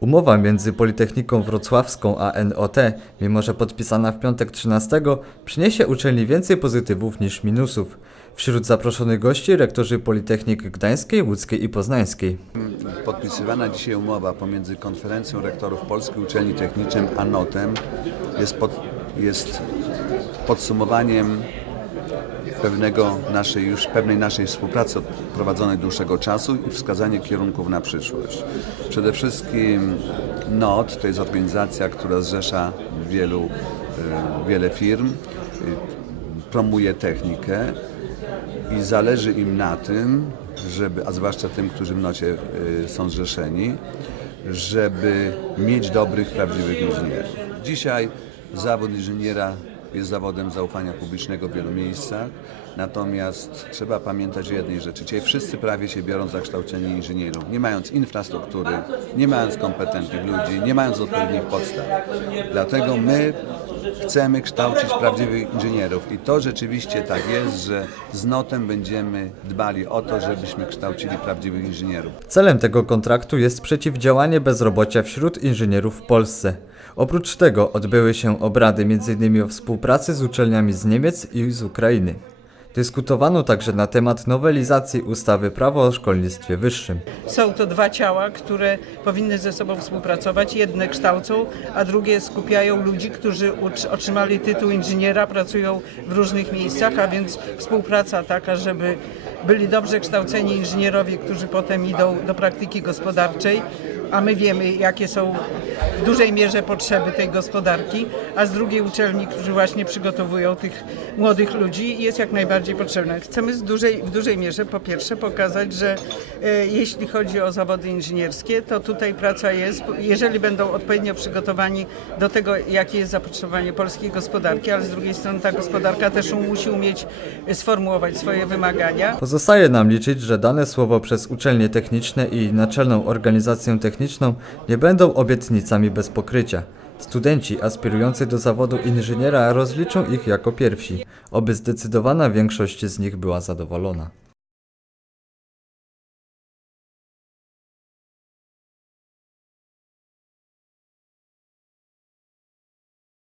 Umowa między Politechniką Wrocławską a NOT, mimo że podpisana w piątek 13, przyniesie uczelni więcej pozytywów niż minusów. Wśród zaproszonych gości rektorzy Politechnik Gdańskiej, Łódzkiej i Poznańskiej. Podpisywana dzisiaj umowa pomiędzy Konferencją Rektorów Polskiej Uczelni Technicznej a NOTem jest, pod, jest podsumowaniem pewnego naszej, już pewnej naszej współpracy prowadzonej dłuższego czasu i wskazanie kierunków na przyszłość. Przede wszystkim NOT to jest organizacja, która zrzesza wielu, e, wiele firm, e, promuje technikę i zależy im na tym, żeby, a zwłaszcza tym, którzy w nocie y, są zrzeszeni, żeby mieć dobrych, prawdziwych inżynierów. Dzisiaj zawód inżyniera jest zawodem zaufania publicznego w wielu miejscach, natomiast trzeba pamiętać o jednej rzeczy. Dzisiaj wszyscy prawie się biorą za kształcenie inżynierów, nie mając infrastruktury, nie mając kompetentnych ludzi, nie mając odpowiednich podstaw. Dlatego my chcemy kształcić prawdziwych inżynierów i to rzeczywiście tak jest, że z notem będziemy dbali o to, żebyśmy kształcili prawdziwych inżynierów. Celem tego kontraktu jest przeciwdziałanie bezrobocia wśród inżynierów w Polsce. Oprócz tego odbyły się obrady m.in. o współpracy z uczelniami z Niemiec i z Ukrainy. Dyskutowano także na temat nowelizacji ustawy Prawo o szkolnictwie wyższym. Są to dwa ciała, które powinny ze sobą współpracować. Jedne kształcą, a drugie skupiają ludzi, którzy otrzymali tytuł inżyniera, pracują w różnych miejscach, a więc współpraca taka, żeby byli dobrze kształceni inżynierowie, którzy potem idą do praktyki gospodarczej, a my wiemy, jakie są w dużej mierze potrzeby tej gospodarki, a z drugiej uczelni, którzy właśnie przygotowują tych młodych ludzi, jest jak najbardziej potrzebna. Chcemy z dużej, w dużej mierze po pierwsze pokazać, że e, jeśli chodzi o zawody inżynierskie, to tutaj praca jest, jeżeli będą odpowiednio przygotowani do tego, jakie jest zapotrzebowanie polskiej gospodarki, ale z drugiej strony ta gospodarka też musi umieć sformułować swoje wymagania. Pozostaje nam liczyć, że dane słowo przez uczelnie techniczne i naczelną organizację techniczną nie będą obietnicami bez pokrycia. Studenci aspirujący do zawodu inżyniera rozliczą ich jako pierwsi, oby zdecydowana większość z nich była zadowolona.